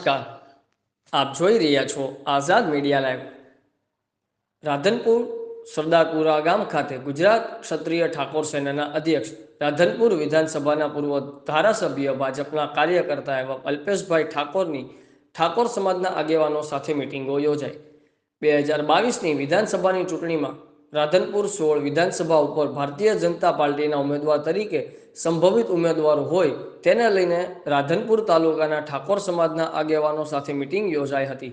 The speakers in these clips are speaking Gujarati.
નમસ્કાર, આપ જોઈ રહ્યા છો આઝાદ મીડિયા લાઈવ। રાધનપુર સરદારપુરા ગામ ખાતે ગુજરાત ક્ષત્રિય ઠાકોર સેનાના અધ્યક્ષ, રાધનપુર વિધાનસભાના પૂર્વ ધારાસભ્ય, ભાજપના કાર્યકર્તા એવા અલ્પેશભાઈ ઠાકોરની ઠાકોર સમાજના આગેવાનો સાથે મિટિંગો યોજાઈ। 2022ની વિધાનસભાની ચૂંટણીમાં રાધનપુર 16 વિધાનસભા ઉપર ભારતીય જનતા પાર્ટીના ઉમેદવાર તરીકે સંભવિત ઉમેદવારો હોય તેને લઈને રાધનપુર તાલુકાના ઠાકોર સમાજના આગેવાનો સાથે મિટિંગ યોજાઈ હતી,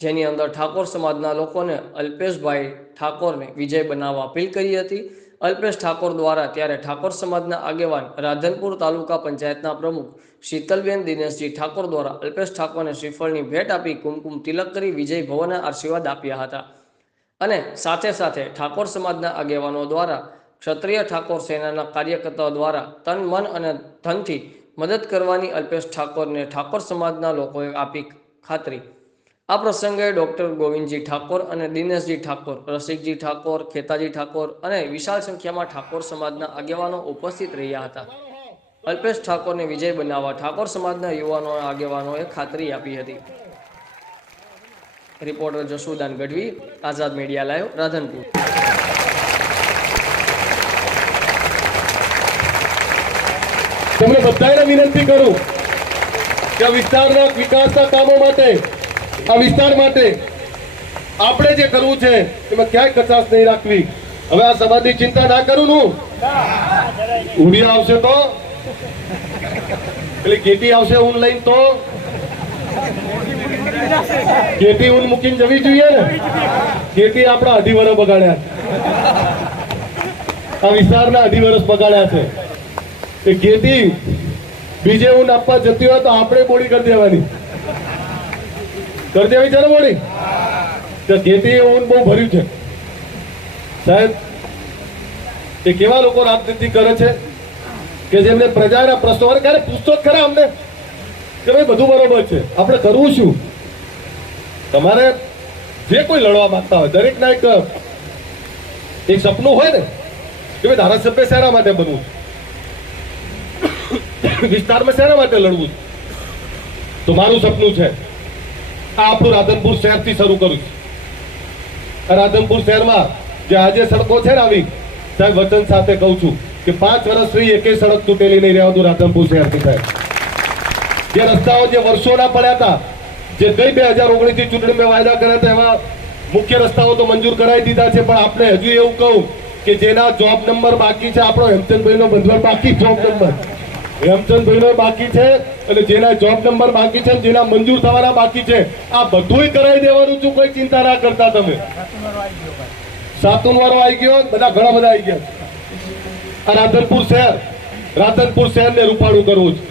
જેની અંદર ઠાકોર સમાજના લોકોને અલ્પેશભાઈ ઠાકોરને વિજય બનાવવા અપીલ કરી હતી। અલ્પેશ ઠાકોર દ્વારા ત્યારે ઠાકોર સમાજના આગેવાન રાધનપુર તાલુકા પંચાયતના પ્રમુખ શીતલબેન દિનેશજી ઠાકોર દ્વારા અલ્પેશ ઠાકોરને શ્રીફળની ભેટ આપી કુમકુમ તિલક કરી વિજય ભવનના આશીર્વાદ આપ્યા હતા અને સાથે સાથે ઠાકોર સમાજના આગેવાનો દ્વારા ક્ષત્રિય ઠાકોર સેનાના કાર્યકર્તાઓ દ્વારા તન મન અને ધનથી મદદ કરવાની અલ્પેશ ઠાકોરને ઠાકોર સમાજના લોકોએ આપી ખાતરી। આ પ્રસંગે ડોક્ટર ગોવિંદજી ઠાકોર અને દિનેશજી ઠાકોર, રસિકજી ઠાકોર, ખેતાજી ઠાકોર અને વિશાળ સંખ્યામાં ઠાકોર સમાજના આગેવાનો ઉપસ્થિત રહ્યા હતા। અલ્પેશ ઠાકોરને વિજય બનાવવા ઠાકોર સમાજના યુવાનો આગેવાનોએ ખાતરી આપી હતી। રિપોર્ટર જશુદાન ગઢવી, આઝાદ મીડિયા લાઈવ, રાધનપુર। તમને બધાને વિનંતી કરું કે આ વિસ્તારના વિકાસના કામો માટે, આ વિસ્તાર માટે આપણે જે કરવું છે એમાં ક્યાંય કચાશ નહીં રાખવી। હવે આ સમાજની ચિંતા ના કરું હું, ઉડી આવશે તો પેલી કેટી આવશે ઊન લઈને, તો કેટી ઊન મૂકીને જવી જોઈએ ને। કેટી આપણા 2.5 વર્ષ બગાડ્યા, આ વિસ્તારના 2.5 વર્ષ બગાડ્યા છે। એ ખેતી બીજે ઊન આપવા જતી હોય તો આપણે બોડી કરી દેવાની, કરી દેવી છે ને બોડી। તો ખેતી ઊન બહુ ભર્યું છે સાહેબ। એ કેવા લોકો રાજનીતિ કરે છે કે જેમને પ્રજાના પ્રશ્નો ક્યારે પૂછતો જ ખરા અમને કે ભાઈ બધું બરોબર છે, આપણે કરવું શું? તમારે જે કોઈ લડવા માંગતા હોય દરેકના એક સપનું હોય ને કે ભાઈ ધારાસભ્ય શેના માટે બનવું, વિસ્તારમાં શેના માટે લડવું? તો મારું સપનું છે આ આપણું રાધનપુર શહેરથી શરૂ કરું છું। રાધનપુર શહેરમાં જે આજે સડકો છે ને, આવી સાહેબ વચન સાથે કહું છું કે 5 વર્ષ સુધી એકેય સડક તૂટેલી નહીં રહેવા દઉં રાધનપુર શહેરથી સાહેબ। જે રસ્તાઓ જે વર્ષોના પડ્યા હતા, જે ગઈ 2019ની ચૂંટણીમાં વાયદા કર્યા હતા, એવા મુખ્ય રસ્તાઓ તો મંજૂર કરાવી દીધા છે। પણ આપણે હજુ એવું કહું કે જેના જોબ નંબર બાકી છે, આપણો હેમચંદભાઈનો બંધવાર બાકી જોબ નંબર હેમચંદભાઈનો બાકી છે, અને જેના જોબ નંબર બાકી છે, જેના મંજૂર થવાના બાકી છે, આ બધુંય કરાવી દેવાનું છું। કોઈ ચિંતા ના કરતા તમે। 7 વારો આવી ગયો, બધા ઘણા બધા આવી ગયા। આ રાધનપુર શહેરને રૂપાળું કરવું છે,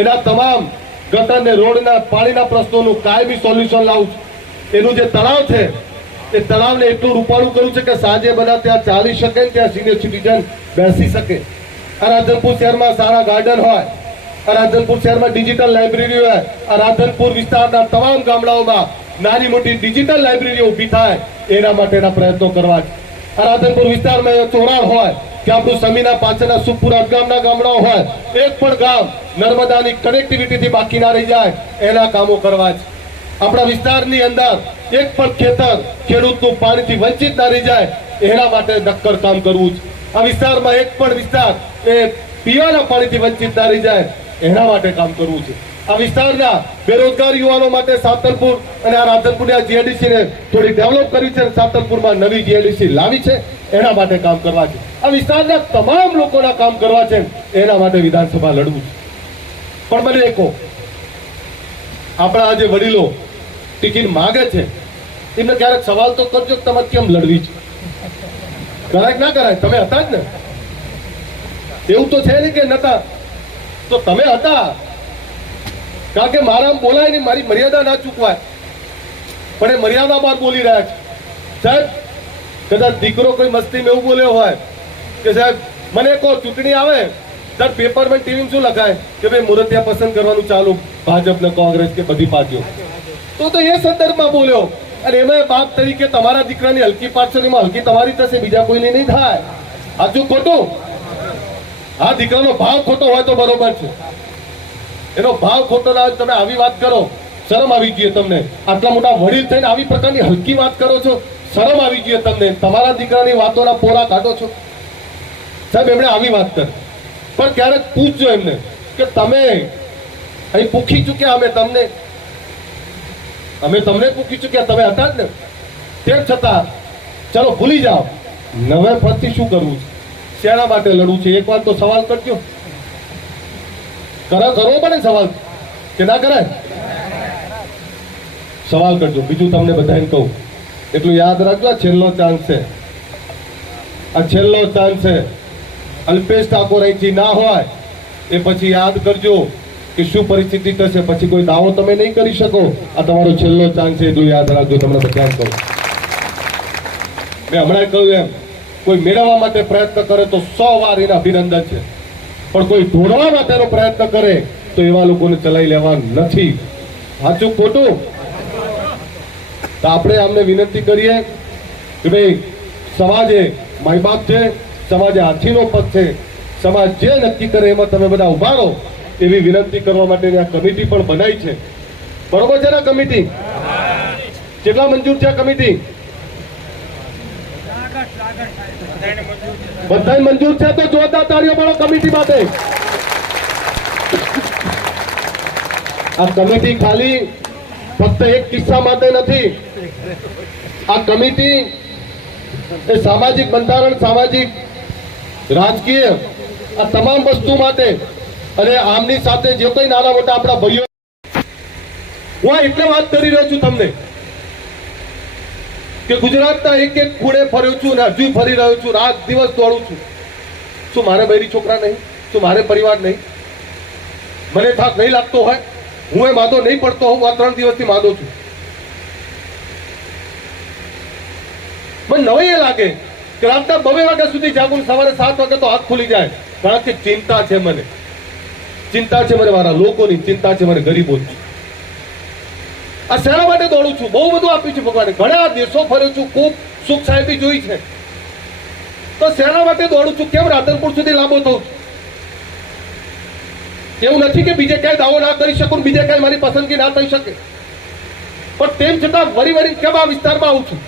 એના તમામ ગટર ને રોડના પાણીના પ્રશ્નોનું કાયમી સોલ્યુશન લાવું છું। એનું જે તળાવ છે એ તળાવને એટલું રૂપાળું કરવું છે કે સાંજે બધા ત્યાં ચાલી શકે, ત્યાં સિનિયર સિટીઝન બેસી શકે। આ રાધનપુર શહેરમાં સારા ગાર્ડન હોય, આ રાધનપુર શહેરમાં ડિજિટલ લાઇબ્રેરી હોય, આ રાધનપુર વિસ્તારના તમામ ગામડાઓમાં નાની મોટી ડિજિટલ લાઇબ્રેરીઓ ઊભી થાય એના માટેના પ્રયત્નો કરવા છે। આ રાધનપુર વિસ્તારમાં ચોરાણ હોય કે આપણું સમીના પાછળના સુપુરા ગામના ગામડાઓ હોય, એક પણ ગામ નર્મદાની કનેક્ટિવિટીથી બાકી ના રહી જાય એના કામો કરવા છે। આપણા વિસ્તારની અંદર એક પણ ખેતર ખેડૂતનું પાણીથી વંચિત ના રહી જાય એના માટે નક્કર કામ કરવું છે। આ વિસ્તારમાં એક પણ વિસ્તાર એ પીવાના પાણીથી વંચિત ના રહી જાય એના માટે કામ કરવું છે। આ વિસ્તારના બેરોજગાર યુવાનો માટે સાતલપુર અને આ રાધનપુરની આ જીઆઈડીસી ને થોડી ડેવલપ કરી છે, સાતલપુરમાં નવી જીઆઈડીસી લાવી છે, એના માટે કામ કરવા છે। આ વિસ્તારના તમામ લોકોના કામ કરવા છે, એના માટે વિધાનસભા લડવું છે। પણ મને એ કહો, આપણા આ જે વડીલો ટિકિટ માંગે છે એમને ક્યારેક સવાલ તો કરજો કે તમારે કેમ લડવી છે? કરાય ના કરાય? તમે હતા જ ને, એવું તો છે નહીં કે નતા, તો તમે હતા। કારણ કે મારા બોલાય નહીં, મારી મર્યાદા ના ચૂકવાય, પણ એ મર્યાદા બહાર બોલી રહ્યા છે સાહેબ। કદાચ દીકરો કોઈ મસ્તીમાં એવું બોલ્યો હોય કે સાહેબ મને કહો ચૂંટણી આવે ત્યારે પેપરમાં ટીવીમાં શું લખાય કે ભાઈ મુરતિયા પસંદ કરવાનું ચાલુ, ભાજપ ને કોંગ્રેસ કે બધી પાર્ટીઓ, તો એ સંદર્ભમાં બોલ્યો। અને એમાં બાપ તરીકે તમારા દીકરાની હલકી પાડશો, એમાં હલકી તમારી થશે, બીજા કોઈની નહીં થાય। સાચું ખોટું? આ દીકરાનો ભાવ ખોટો હોય તો બરોબર છે, એનો ભાવ ખોટો ના હોય, તમે આવી વાત કરો શરમ આવી જોઈએ તમને? આટલા મોટા વડીલ થઈને આવી પ્રકારની હલકી વાત કરો છો, શરમ આવી જોઈએ તમને? તમારા દીકરાની વાતોના પોરા કાઢો છો. સાહેબ એમણે આવી વાત કરી, પણ ક્યારેક પૂછજો એમને કે તમે અહીં પૂછી ચૂક્યા, અમે તમને પૂછી ચૂક્યા, તમે હતા જ ને. તેમ છતાં ચલો ભૂલી જાઓ, નવે ફરથી શું કરવું છે, શેના માટે લડવું છે, એક વાર તો સવાલ કરજો. કરવો પડે સવાલ કે ના કરાય? સવાલ કરજો. બીજું તમને બધાને કહું એટલું યાદ રાખજો, આ છેલ્લો ચાન્સ છે, આ છેલ્લો ચાન્સ છે. અલ્પેશ ઠાકોર અહીંથી ના હોય એ પછી યાદ કરજો કે શું પરિસ્થિતિ થશે. પછી કોઈ દાવો તમે નહીં કરી શકો. આ તમારો છેલ્લો ચાન્સ છે, એટલું યાદ રાખજો. તમને બધાને કહું, મેં હમણાં કહ્યું એમ, કોઈ મેળવવા માટે પ્રયત્ન કરે તો 100 વાર એના અભિનંદન છે, પણ કોઈ ઢોળવા માટેનો પ્રયત્ન કરે તો એવા લોકોને ચલાવી લેવા નથી. સાચું ખોટું? તો આપણે આમને વિનંતી કરીએ કે ભાઈ સમાજે માય બાપ છે, સમાજે હાથીનો પગ છે, સમાજ જે નક્કી કરે એમાં તમે બધા ઉભા રહો, એવી વિનંતી કરવા માટેની આ કમિટી પણ બનાવી છે. બરોબર છે ને? કમિટી કેટલા મંજૂર છે? કમિટી બધા મંજૂર છે? તો જોરદાર તાળીઓ પાડો કમિટી માટે. આ કમિટી ખાલી ફક્ત એક કિસ્સા માટે નથી. આ કમિટી એ સામાજિક બંધારણ, સામાજિક, રાજકીય, આ તમામ વસ્તુ માટે, અને આમની સાથે જે કોઈ નાના મોટા આપણા ભાઈઓ, હું એટલે વાત કરી રહ્યો છું તમને કે ગુજરાતના એક એક ખૂણે ફર્યો છું ને હજુ ફરી રહ્યો છું, રાત દિવસ દોડું છું. શું મારે બૈરી છોકરા નહીં? શું મારે પરિવાર નહીં? મને થાક નહીં લાગતો હોય? હું એ માદો નહીં પડતો હોઉં? આ 3 દિવસથી માદો છું. મને નવાઈ એ લાગે કે રાતના 2 વાગ્યા સુધી જાગું, સવારે 7 વાગે તો હાથ ખુલી જાય. કારણ કે ચિંતા છે મને, ચિંતા છે મને મારા લોકોની, ચિંતા છે મને ગરીબોની. આ શેના માટે દોડું છું? બહુ બધું આપ્યું છે ભગવાને, ઘણા દેશો ફર્યો છું, ખૂબ સુખ સાહેબી જોઈ છે, તો શેના માટે દોડું છું? કેમ રાધનપુર સુધી લાંબો થઉં છું? એવું નથી કે બીજે ક્યાંય દાવો ના કરી શકું, બીજે ક્યાંય મારી પસંદગી ના થઈ શકે, પણ તેમ છતાં વળી કેમ આ વિસ્તારમાં આવું છું?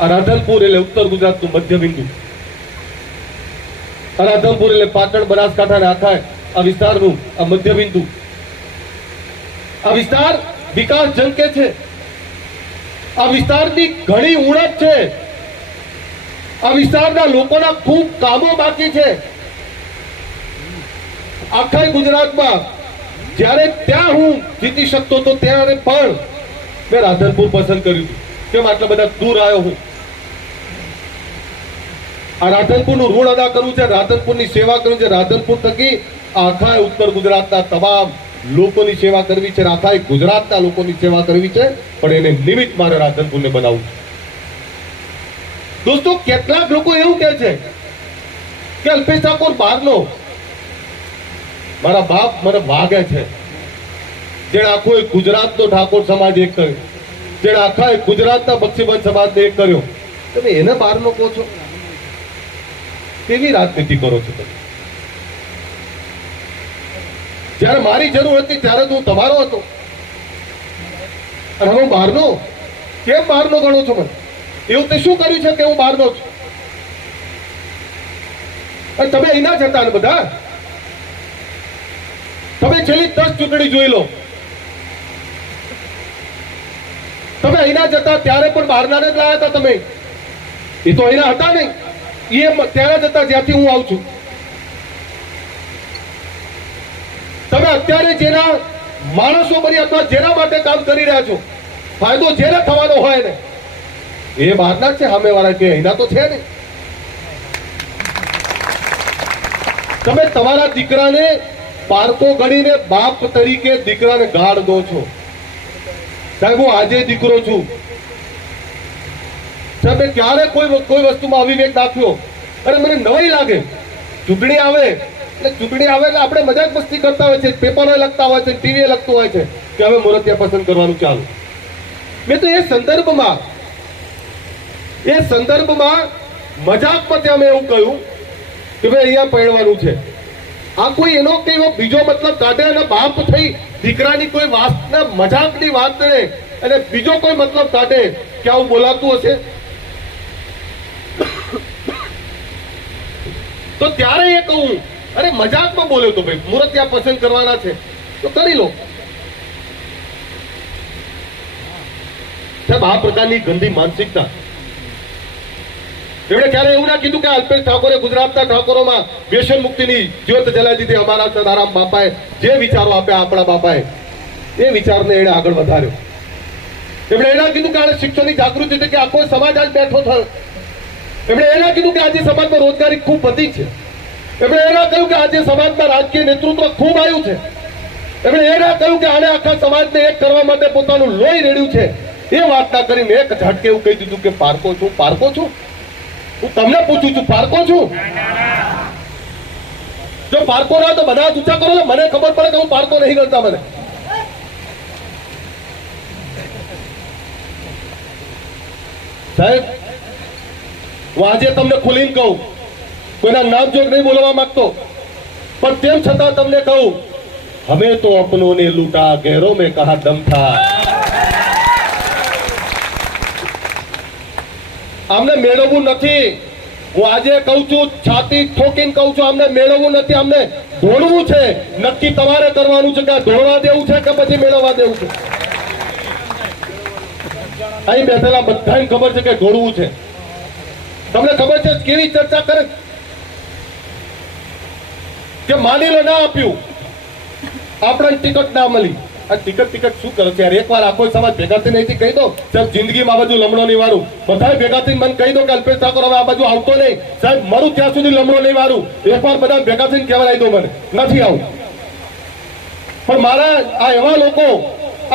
આ રાધનપુર એટલે ઉત્તર ગુજરાતનું મધ્ય બિંદુ. આ રાધનપુર એટલે પાટણ, બનાસકાંઠા ને આખા આ વિસ્તારનું આ મધ્ય બિંદુ. આ વિસ્તાર વિકાસ ઝંકે છે. આ વિસ્તારની ઘણી ઉણપ છે. આ વિસ્તારના લોકોના ખૂબ કામો બાકી છે. આખા ગુજરાતમાં જ્યારે ત્યાં હું જીતી શકતો હતો ત્યારે પણ મેં રાધનપુર પસંદ કર્યું. કેમ આટલા બધા દૂર આવ્યો હું? આ રાધનપુરનું ઋણ અદા કરવું છે, રાધનપુરની સેવા કરવી છે. રાધનપુર થકી આખા ઉત્તર ગુજરાતના તમામ લોકોની સેવા કરવી છે, આખા ગુજરાતના લોકોની સેવા કરવી છે, પણ એને નિમિત્ત મારે રાધનપુરને બનાવવું છે. દોસ્તો, કેટલાક લોકો એવું કહે છે કે અલ્પેશ ઠાકોર બહારનો, મારા બાપ મને વાગે છે, જેણે આખો ગુજરાતનો ઠાકોર સમાજ એક કર્યો, જેણે આખા ગુજરાતના બક્ષીબંધ સમાજને એક કર્યો, તમે એને બહારનો કહો છો? કેવી રાજનીતિ કરો છો તમે? જ્યારે મારી જરૂર હતી ત્યારે તો હું તમારો હતો, અને હવે હું બહારનો? કેમ બહારનો ગણો છો મને? એવું તે શું કર્યું છે કે હું બહારનો છું? અને તમે અહીંના જ હતા ને બધા? તમે છેલ્લી 10 ચૂંટણી જોઈ લો, તમે અહીંના જ હતા ત્યારે પણ બહારના જ લાયા હતા તમે. એ તો અહીંના હતા નહીં, એ ત્યારે જ હતા જ્યાંથી હું આવું છું. તમે અત્યારે જેના માણસો બની અથવા જેના માટે કામ કરી રહ્યા છો, ફાયદો જેને થવાનો હોય ને, એ બહારના જ છે. સામેવાળા કે અહીંના તો છે ને. તમે તમારા દીકરાને પારકો ગણીને બાપ તરીકે દીકરાને ગાળ દો છો. સાહેબ, હું આજે દીકરો છું. સાહેબ, ક્યારે કોઈ વસ્તુમાં અવિવેક દાખ્યો? અને મને નવાઈ લાગે, ચૂંટણી આવે એટલે આપણે મજાક મસ્તી કરતા હોય છે, પેપરો લખતા હોય છે, ટીવી લખતું હોય છે કે હવે મૂર્તિયા પસંદ કરવાનું ચાલુ. મેં તો એ સંદર્ભમાં મજાકમાં ત્યાં મેં એવું કહ્યું કે ભાઈ અહીંયા પરણવાનું છે, આ કોઈ એનો કે એવો બીજો મતલબ કાઢે અને બાપ થઈ દીકરાની કોઈ વાતના મજાકની વાત ને અને બીજો કોઈ મતલબ કાઢે કે આવું બોલાતું હશે તો ત્યારે એ કહું અરે મજાકમાં બોલ્યો તો ભાઈ મૂર્તિયા પસંદ કરવાના છે તો કરી લો સાહેબ આ પ્રકારની ગંદી માનસિકતા એમણે ક્યારે એવું ના કીધું કે અલ્પેશ ઠાકોરે ગુજરાતના ઠાકોરોમાં વ્યસન મુક્તિની જ્યોત જલાવી દીધી અમારા સદારામ બાપાએ જે વિચારો આપ્યા આપણા બાપાએ એ વિચારને એને આગળ વધાર્યો એમણે એના કીધું કે આને શિક્ષણની જાગૃતિ છે કે આખો સમાજ આજ બેઠો થયો એમણે એના કીધું કે આજે સમાજમાં રોજગારી ખૂબ વધી છે એમણે એના કહ્યું કે આજે સમાજમાં રાજકીય નેતૃત્વ ખૂબ આવ્યું છે એમણે એના કહ્યું કે આને આખા સમાજને એક કરવા માટે પોતાનું લોહી રેડ્યું છે એ વાત ના કરીને એક ઝટકે એવું કહી દીધું કે પારકો છું હું તમને પૂછું છું પારકો છું જો પારકો ના તો બધા ઊંચા કરો મને ખબર પડે કે હું પારકો નહીં કરતા મને સાહેબ હું આજે તમને ખુલીને કહું કોઈના નામ જોગ નહીં બોલવા માંગતો પણ તેમ છતાં તમને કહું હમે તો અપનો ને લૂટા ગહેરો મેં કહા દમ થા અમને મેળવવું નથી હું આજે કહું છું છાતી ઠોકીને કહું છું અમને મેળવવું નથી અમને ધોળવું છે નક્કી તમારે કરવાનું છે કે ધોળવા દેવું છે કે પછી મેળવવા દેવું છે અહીં બેઠેલા બધાને ખબર છે કે ધોળવું છે તમને ખબર છે કેવી ચર્ચા કરે કે માની લો ના આપ્યું આપણને ટિકિટ ના મળી આ ટિકિટ શું કરે છે યાર એકવાર આખો સમાજ ભેગા થઈને અહીંથી કહી દો સાહેબ જિંદગીમાં આ બાજુ લમણો નહીં વારું બધા ભેગા થઈને મને કહી દો કે અલ્પેશ ઠાકોર હવે આ બાજુ આવતો નહીં સાહેબ મરું ત્યાં સુધી લમણો નહીં વારું એકવાર બધા ભેગા થઈને કહેવાય દો મને નથી આવું પણ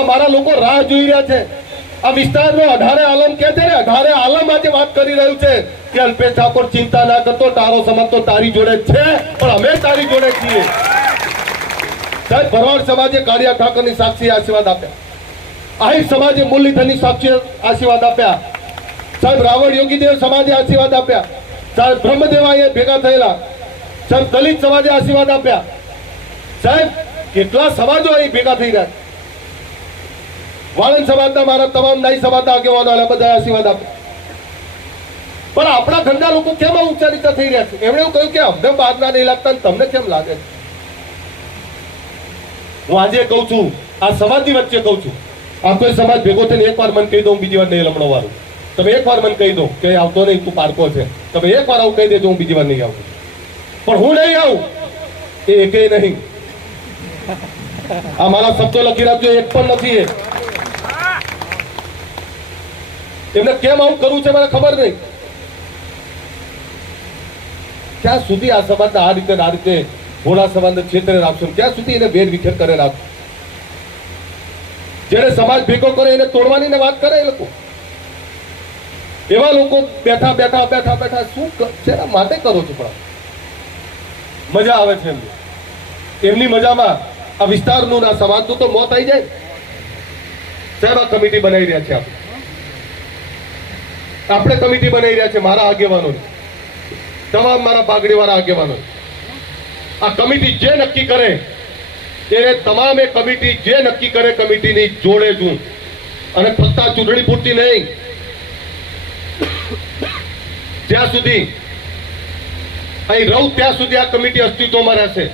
મારા લોકો રાહ જોઈ રહ્યા છે આ વિસ્તારનો 18 આલમ કે છે ને 18 આલમ આજે વાત કરી રહ્યું છે કે અલ્પેશ ઠાકોર ચિંતા ના કરતો તારો સમાજ તો તારી જોડે છે પણ અમે તારી જોડે છીએ સાહેબ ભરવાડ સમાજે કાળિયા ઠાકરની સાક્ષી આશીર્વાદ આપ્યા આહિર સમાજે મુરલીધરની સાક્ષી આશીર્વાદ આપ્યા સાહેબ રાવણ યોગીદેવ સમાજે આશીર્વાદ આપ્યા સાહેબ બ્રહ્મદેવા અહીંયા ભેગા થયેલા સાહેબ દલિત સમાજે આશીર્વાદ આપ્યા સાહેબ કેટલા સમાજો અહીં ભેગા થઈ રહ્યા વાળંદ સમાજના મારા તમામ નાઈ સમાજના આગેવાનો બધા આશીર્વાદ આપ્યા પણ આપણા ઘરના લોકો કેમ ઊંચા નીચા થઈ રહ્યા છે એમણે એવું કહ્યું કે અમને બહારના નહીં લાગતા તમને કેમ લાગે છે હું આજે કહું છું આ સમાજની વચ્ચે કહું છું આ કોઈ સમાજ ભેગો થઈને એકવાર મને કહી દઉં બીજી વાર નહીં લમણો વાળું તમે એકવાર મને કહી દો કે આવતો નહીં તું પારકો છે તમે એકવાર આવું કહી દેજો હું બીજી વાર નહીં આવું પણ હું નહીં આવું એ એકે નહીં આ મારા શબ્દો લખી રાખજો એક પણ નથી એમને કેમ આવું કરવું છે મને ખબર નહીં ક્યાં સુધી આ સમાજને આ રીતે ભોળા સમાજને છેતરે રાખશો ક્યાં સુધી એને વેર વિખેર કરે રાખશો જેને સમાજ ભેગો કરે એને તોડવાની વાત કરે એ લોકો એવા લોકો બેઠા શું શેના માટે કરો છો પણ મજા આવે છે એમની મજામાં આ વિસ્તારનું આ સમાજનું તો મોત આવી જાય સાહેબ આ કમિટી બનાવી રહ્યા છે આપણે કમિટી બનાવી રહ્યા છે મારા આગેવાનો તમામ મારા પાઘડીવાળા આગેવાનો આ કમિટી જે નક્કી કરે એને તમામે કમિટી જે નક્કી કરે કમિટીની જોડે છું અને ફક્ત ચૂંટણી પૂરતી નહીં જ્યાં સુધી અહીં રહું ત્યાં સુધી આ કમિટી અસ્તિત્વમાં રહેશે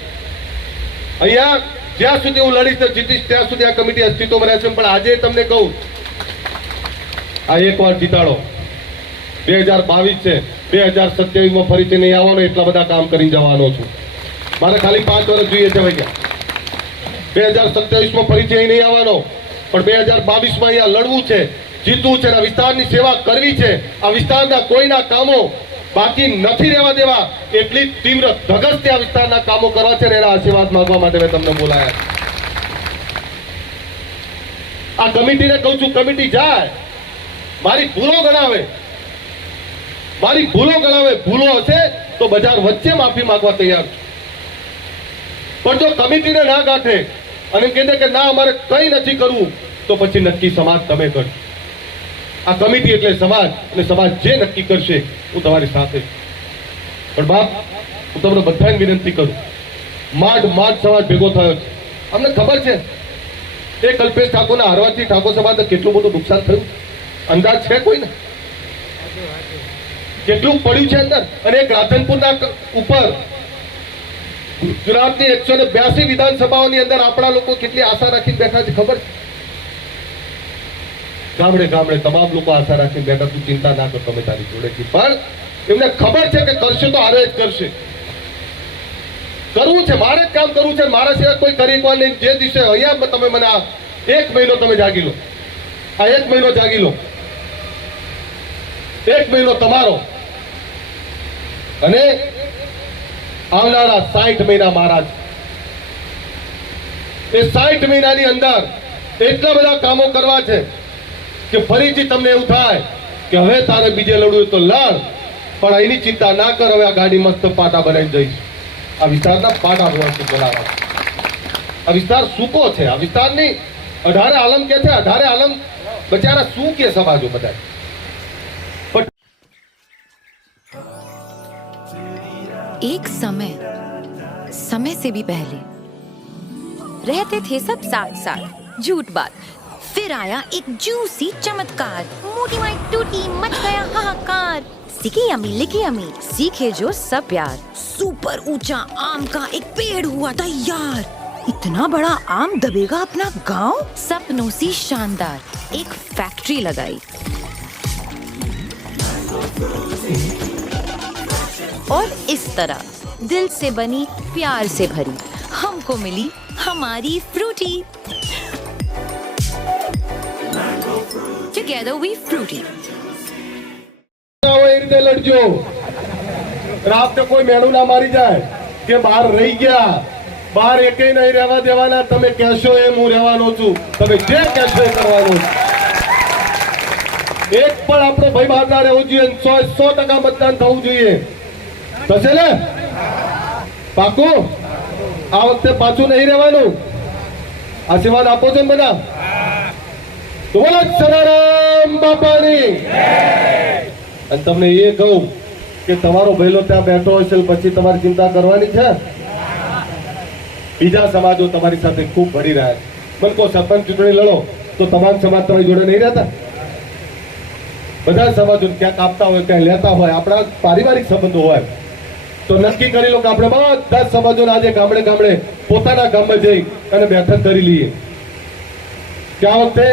અહીંયા જ્યાં સુધી હું લડીશ જીતીશ ત્યાં સુધી આ કમિટી અસ્તિત્વમાં રહેશે પણ આજે તમને કહું આ એકવાર જીતાડો 2022 છે 2027 માં ફરીથી નહીં આવવાનો એટલા બધા કામ કરી જવાનો છું મારે ખાલી 5 વર્ષ જોઈએ છે ભૈયા 2027 માં ફરીથી અહીં નહીં આવવાનો પણ 2022 માં અહીંયા લડવું છે જીતવું છે વિસ્તારની સેવા કરવી છે આ વિસ્તારના કોઈના કામો બાકી નથી રહેવા દેવા એટલી તીવ્ર ધગશથી આ વિસ્તારના કામો કરવા છે ને એના આશીર્વાદ માંગવા માટે મેં તમને બોલાયા આ કમિટીને કહું છું કમિટી જાય મારી ભૂલો ગણાવે ભૂલો હશે તો બજાર વચ્ચે માફી માંગવા તૈયાર છું પણ જો કમિટીને ના ગાંઠે અને કહે કે ના અમારે કંઈ નથી કરવું તો પછી નક્કી સમાજ તમે કરજો આ કમિટી એટલે સમાજ અને સમાજ જે નક્કી કરશે હું તમારી સાથે પણ બાપ હું તમને બધાને વિનંતી કરું માંડ સમાજ ભેગો થયો છે. અમને ખબર છે એ કલ્પેશ ઠાકોરના હારવાથી ઠાકોર સમાજને કેટલું બધું નુકસાન થયું, અંદાજ છે કોઈને? કેટલું પડ્યું છે અંદર? અને એક રાધનપુરના ઉપર ગુજરાતની 182 વિધાનસભાઓની અંદર આપણા લોકો કેટલી આશા રાખીને બેઠા છે ખબર છે? ગામડે ગામડે તમામ લોકો આશા રાખીને બેઠા. તું ચિંતા ના કર, તમે તારી જોડેથી. પણ એમને ખબર છે કે કરશે તો હારે જ કરશે. કરવું છે, મારે જ કામ કરવું છે. મારા સિવાય કોઈ કરી કોઈ નહીં. જે દિવસે અહીંયા તમે મને આ 1 મહિનો તમે જાગી લો, આ 1 મહિનો જાગી લો, 1 મહિનો તમારો અને આવનારા 60 મહિના મારા છે. એ 60 મહિનાની અંદર એટલા બધા કામો કરવા છે કે ફરીથી તમને એવું થાય કે હવે તારે બીજે લડવું હોય તો લડ, પણ અહીંની ચિંતા ના કર. હવે આ ગાડી મસ્ત પાટા બનાવી જઈશ. આ વિસ્તારના પાટા બોલાવવા. આ વિસ્તાર સૂકો છે. આ વિસ્તારની 18 આલમ કે છે. 18 આલમ બચારા શું કે સમાજો બધા. एक समय से भी पहले रहते थे सब साथ साथ. झूठ बात. फिर आया एक जूसी चमत्कार. मोटी माई टूटी मच गया हाहाकार. सीखी अम्मी लिखी अम्मी सीखे जो सब प्यार. सुपर ऊंचा आम का एक पेड़ हुआ तैयार. इतना बड़ा आम दबेगा अपना गांव. सपनों सी शानदार एक फैक्ट्री लगाई और इस तरह दिल से बनी प्यार से भरी हमको मिली हमारी फ्रूटी. Together we Frooti. એ રીતે લડજો. રાતે કોઈ મેણું ના મારી જાય કે બહાર રહી ગયા. બહાર એકેય નહીં રહેવા દેવાના. તમે કહેશો એમ હું રહેવાનો છું. તમે જે કહેશો એ કરવાનો છું. એક પણ આપણો ભાઈ બહાર ના રહેવું જોઈએ. 100% મતદાન થવું જોઈએ. થશે ને? પાકું? આ વખતે પાછું નહીં રહેવાનું. આશીર્વાદ આપો છો ને બધા? તો બોલો સદારામ બાપાની. અને તમને એ કહું કે તમારો ભેલો ત્યાં બેઠો હશે પછી તમારી ચિંતા કરવાની છે. બીજા સમાજો તમારી સાથે ખૂબ ભળી રહ્યા છે. મને કહો સરપંચ ચૂંટણી લડો તો તમામ સમાજ તમારી જોડે નહીં રહેતા? બધા સમાજો ક્યાંક આપતા હોય, ક્યાંક લેતા હોય. આપણા પારિવારિક સંબંધો હોય તો નક્કી કરી લો કે આપણે બધા જ સમાજોને આજે ગામડે ગામડે પોતાના ગામમાં જઈ અને બેઠક કરી લઈએ કે આ વખતે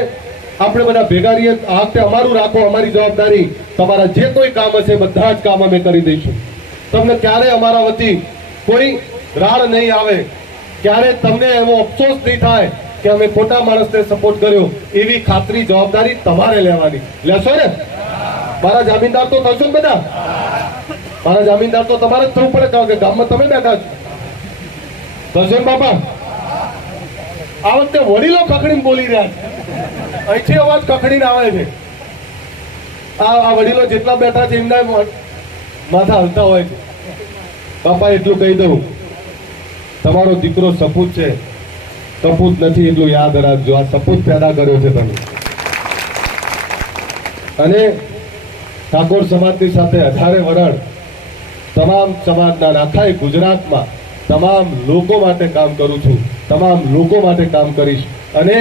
આપણે બધા ભેગા રહીએ. આ વખતે અમારું રાખો, અમારી જવાબદારી. તમારા જે કોઈ કામ હશે બધા જ કામ અમે કરી દઈશું. તમને ક્યારે અમારા વતી કોઈ રાડ નહીં આવે, ક્યારે તમને એવો અફસોસ નહીં થાય કે અમે ખોટા માણસને સપોર્ટ કર્યો. એવી ખાતરી જવાબદારી તમારે લેવાની. લેશો ને? મારા જામીનદાર તો થશો ને બધા? મારા જામીનદાર તો તમારે જ થવું પડે કારણ કે ગામમાં તમે બેઠા છો. થશો ને બાપા? આ વખતે વડીલો ખખડીને બોલી રહ્યા છે. અહીંથી અવાજ ખખડીને આવે છે. આ વડીલો જેટલા બેઠા છે એમના માથા હલતા હોય છે. બાપા એટલું કહી દઉં, તમારો દીકરો સપૂત છે. સપૂત નથી એટલું યાદ રાખજો. આ સપૂત પેદા કર્યો છે તમે. અને ઠાકોર સમાજની સાથે 18 વરણ તમામ સમાજના આખા ગુજરાતમાં તમામ લોકો માટે કામ કરું છું. તમામ લોકો માટે કામ કરીશ. અને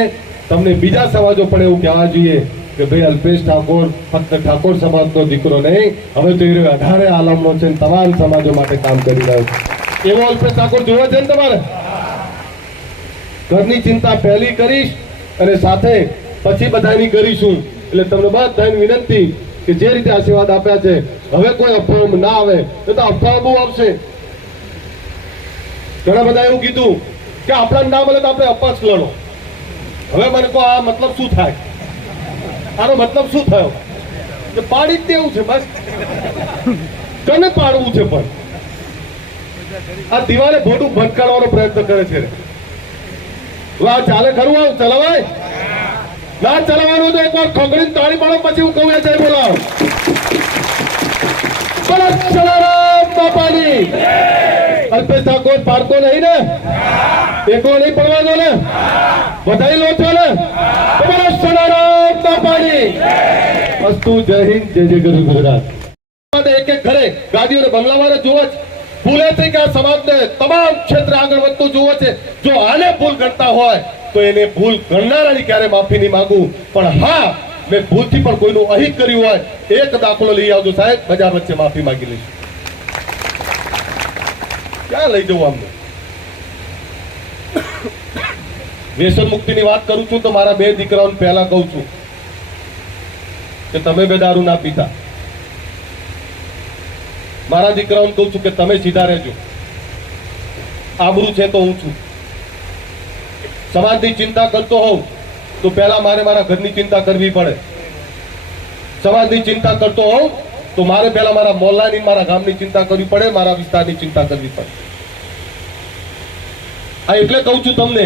તમને બીજા સમાજો પણ એવું કહેવા જોઈએ કે ભાઈ અલ્પેશ ઠાકોર ફક્ત ઠાકોર સમાજનો દીકરો નહીં, હવે તો એ 18 આલમનો છે. તમામ સમાજો માટે કામ કરી રહ્યો છે. એવો અલ્પેશ ઠાકોર જોવો છે ને તમારે? ઘરની ચિંતા પહેલી કરીશ અને સાથે પછી બધાની કરીશું. એટલે તમને બધાની વિનંતી કે જે રીતે આશીર્વાદ આપ્યા છે હવે કોઈ અફવા ના આવે. તો અફવા બહુ આવશે. ઘણા બધા એવું કીધું કે આપણા ના મળે તો આપણે અપક્ષ લડો. હવે મને કહો આ મતલબ શું થાય? આનો મતલબ શું થયો? કે પાડી જ દેવું છે બસ. કને પાડવું છે? પણ આ દિવાલે ભોટું ભટકાડવાનો પ્રયત્ન કરે છે. આ ચાલે ખરું? આવું ચલાવાય ના? ચલાવવાનું તો એકવાર ખોગડીને તાળી પાડો પછી હું કહું એ જય બોલાવ. બાપાની અલ્પેશ ઠાકોર પાડતો નહીં ને? એકલો નહીં પડવાનો ને? વધાઈ લો છો ને? બાપાની અસ્તુ. જય હિન્દ, જય જય ગરુ ગુજરાત. એક એક ઘરે ગાડીઓને બંગલાવાળા જોવા જ ભૂલેથી કે આ સમાજને તમામ ક્ષેત્રે આગળ વધતું જોવે છે, જો આને ભૂલ ગણતા હોય તો એને ભૂલ ગણનારાની ક્યારે માફી નહીં માંગુ, પણ હા મેં ભૂલથી પણ કોઈનું અહિત કર્યું હોય એક દાખલો લઈ આવજો સાહેબ, બજાર વચ્ચે માફી માંગી લઈશ. ક્યાં લઈ જવું અમને? વ્યસન મુક્તિની વાત કરું છું તો મારા 2 દીકરાઓને પહેલા કહું છું કે તમે બે દારૂ ના પીતા. મારા દીકરાઓને કહું છું કે તમે સીધા રહેજો. આબરૂ છે તો હું છું. સમાજની ચિંતા કરતો હોઉં તો પહેલા મારે મારા ઘરની ચિંતા કરવી પડે. સમાજની ચિંતા કરતો હોઉં તો મારે પહેલા મારા મોહલ્લાની, મારા ગામની ચિંતા કરવી પડે, મારા વિસ્તારની ચિંતા કરવી પડે. આ એટલે કહું છું તમને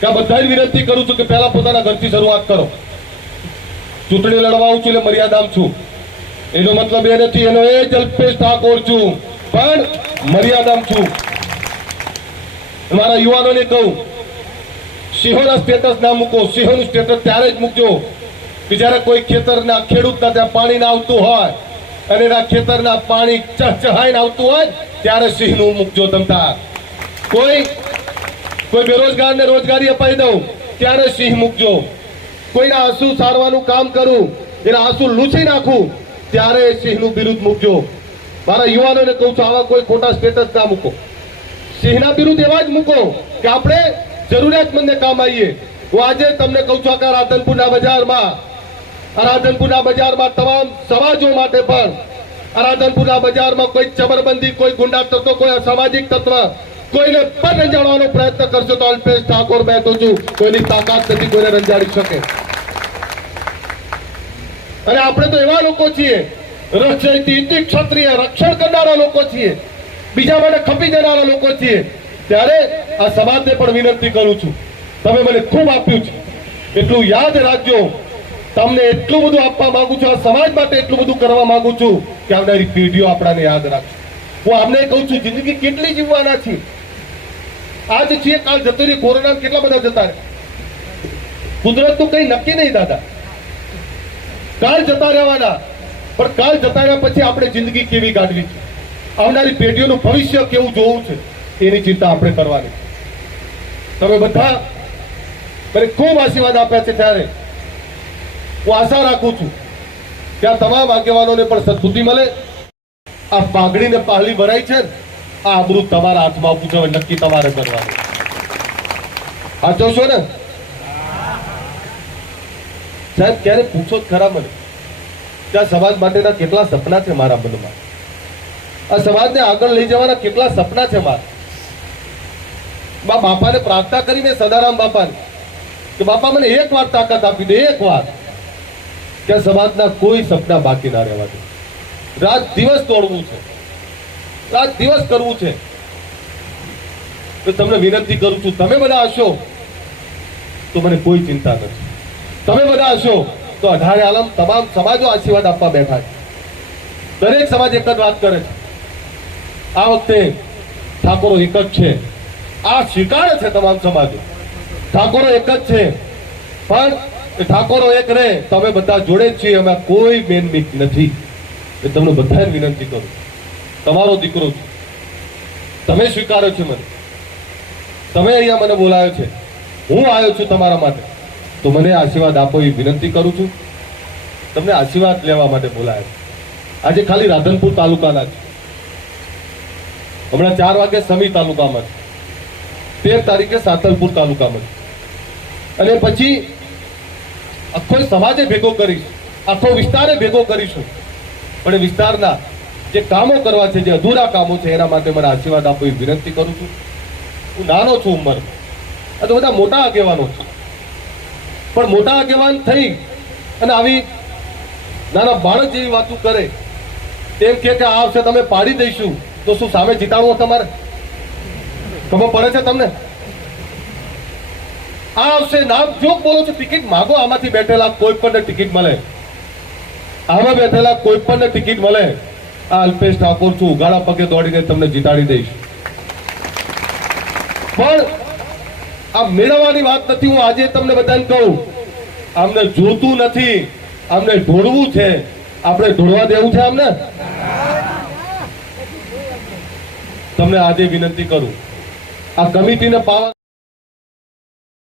કે આ બધાને વિનંતી કરું છું કે પહેલા પોતાના ઘરથી શરૂઆત કરો. ચૂંટણી લડવા આવું છું એટલે મર્યાદામાં છું, એનો મતલબ એ નથી એનો એ જ અલ્પેશ ઠાકોર છું, પણ મર્યાદામાં છું. મારા યુવાનોને કહું, સિંહોના સ્ટેટસ ના મૂકો. સિંહોનું સ્ટેટસ ત્યારે જ મૂકજો કે જ્યારે કોઈ ખેતરના ખેડૂતના ત્યાં પાણી ના આવતું હોય અને એના ખેતરના પાણી ચહચહાઈને આવતું હોય ત્યારે સિંહનું મૂકજો. તમતાર કોઈ બેરોજગારને રોજગારી અપાઈ દઉં ત્યારે સિંહ મૂકજો. કોઈના આંસુ સારવાનું કામ કરું, એના આંસુ લૂછી નાખું ત્યારે સિંહનું બિરુદ મૂકજો. મારા યુવાનોને કહું છું, આવા કોઈ ખોટા સ્ટેટસ ના મૂકો. સિંહના બિરુદ એવા જ મૂકો કે આપણે જરૂરિયાતમંદને કામ આવીએ. હું આજે તમને કહું છું, આ રાધનપુરના બજારમાં તમામ સમાજો માટે પણ રાધનપુરના બજારમાં કોઈ ચબરબંધી, કોઈ ગુંડા તત્વ, કોઈ અસામાજિક તત્વ કોઈને પણ રંજાડવાનો પ્રયત્ન કરશો તો અલ્પેશ ઠાકોર બેઠો છું, કોઈની તાકાત નથી કોઈને રંજાડી શકે. અને આપણે તો એવા લોકો છીએ, રક્ષયથી ક્ષત્રિય રક્ષણ કરનારા લોકો છીએ, બીજા માટે ખપી જનારા લોકો છીએ. ત્યારે આ સમાજને પણ વિનંતી કરું છું, તમે મને ખૂબ આપ્યું છે, એટલું યાદ રાખજો. તમને એટલું બધું આપવા માંગુ છું, આ સમાજ માટે એટલું બધું કરવા માંગુ છું કે આવનારી પેઢીઓ આપણાને યાદ રાખશે. હું આમને કહું છું, જિંદગી કેટલી જીવવાના છીએ. આજ છીએ, કાલ જતો રહી. કોરોના કેટલા બધા જતા રહે. કુદરતનું કઈ નક્કી નહીં દાદા. કાલ જતા રહેવાના, પણ કાલ જતા રહ્યા પછી આપણે જિંદગી કેવી કાઢવી છે, આવનારી પેઢીઓનું ભવિષ્ય કેવું જોવું છે, એની ચિંતા આપણે કરવાની. તમે બધા મને ખૂબ આશીર્વાદ આપ્યા છે, ત્યારે હું આશા રાખું છું કે આ તમામ આગેવાનોને પણ સદબુદ્ધિ મળે. આ પાઘડીને પાહલી ભરાઈ છે, આ આબરૂ તમારા હાથમાં આપવું છે, નક્કી તમારે કરવાનું. સાચો છો ને સાહેબ? ક્યારે પૂછો ખરા મને કે આ સમાજ માટેના કેટલા સપના છે મારા મનમાં, આ સમાજને આગળ લઈ જવાના કેટલા સપના છે મારા. બાપાને પ્રાર્થના કરી મેં, સદારામ બાપાને, કે બાપા મને એક વાર તાકાત આપી દે, એક વાર, કે સમાજના કોઈ સપના બાકી ના રહેવા દે. રાત દિવસ દોડવું છે, રાત દિવસ કરવું છે. તો તમને વિનંતી કરું છું, તમે બધા હશો તો મને કોઈ ચિંતા નથી. તમે બધા હશો તો 18 આલમ તમામ સમાજો આશીર્વાદ આપવા બેઠા છે. દરેક સમાજ એક જ વાત કરે છે, આ વખતે ઠાકોરો એક જ છે. આ સ્વીકારે છે તમામ સમાજો, ઠાકોરો એક જ છે. પણ ઠાકોરો એક રહે, તમે બધા જોડે જ છીએ, અમે કોઈ બેનમીત નથી. એ તમને બધાને વિનંતી કરું, તમારો દીકરો છું, તમે સ્વીકાર્યો છે મને, તમે અહીંયા મને બોલાયો છે, હું આવ્યો છું તમારા માટે, તો મને આશીર્વાદ આપો એ વિનંતી કરું છું. તમને આશીર્વાદ લેવા માટે બોલાયો. આજે ખાલી રાધનપુર તાલુકાના છે, હમણાં 4 વાગે સમી તાલુકામાં છે, 13 તારીખે સાતલપુર તાલુકામાં છે, અને પછી આખો સમાજે ભેગો કરીશું, આખો વિસ્તારે ભેગો કરીશું. પણ એ વિસ્તારના જે કામો કરવા છે, જે અધૂરા કામો છે, એના માટે મને આશીર્વાદ આપો એ વિનંતી કરું છું. હું નાનો છું ઉંમરમાં, આ તો બધા મોટા આગેવાનો છે, પણ મોટા આગેવાન થઈ અને આવી નાના બાળક જેવી વાતો કરે, એમ કે આ આવશે તમે પાડી દઈશું, તો શું સામે જીતાડવો તમારે? ખબર પડે છે તમને? આ આવશે, નામ જો બોલો છો, ટિકિટ માગો, આમાંથી બેઠેલા કોઈ પણ ટિકિટ મળે, આમાં બેઠેલા કોઈ પણ ટિકિટ મળે. આ અલ્પેશ ઠાકોર છું, ઉગાડા પગે દોડીને તમને જીતાડી દઈશ. પણ આ મેળવવાની વાત નથી. હું આજે તમને બધાને કહું, આમને જોતું નથી, આમને ઢોળવું છે. આપણે ઢોળવા દેવું છે આમને? તમને આજે વિનંતી કરું, આ કમિટીને પાવા